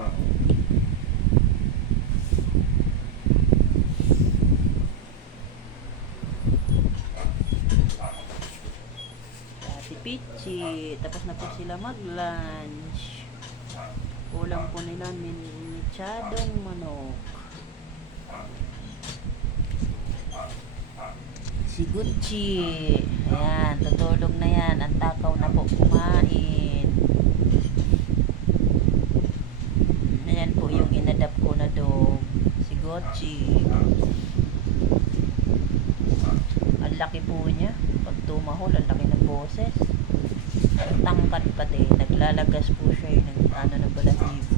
Ito. Ate Pichi. Tapos na po sila mag-lunch. Ulam po nila mechadong manok. Si Gucci. Ayan, tutulog na yan. Ang takaw na po kumain. Ayan po yung inadapt ko na dog. Si Gucci. Ang laki po niya. Pag tumahol, ang laki ng boses. Tangkad pati. Naglalagas po siya yung ng balahibo.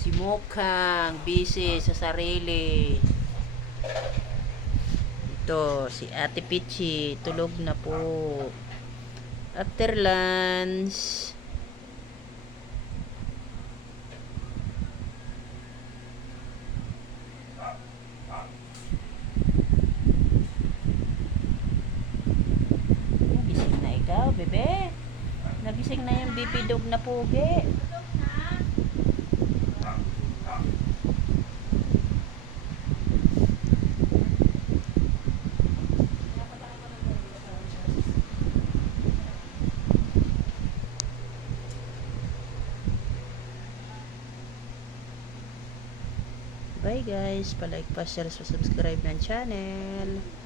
Si Mukhang, busy sa sarili. Ito, si Ate Pichi, tulog na po. After lunch. Nagising na ikaw, bebe. Nagising na yung baby dog na pugi. Bye guys, palike, pa-share, subscribe ng channel.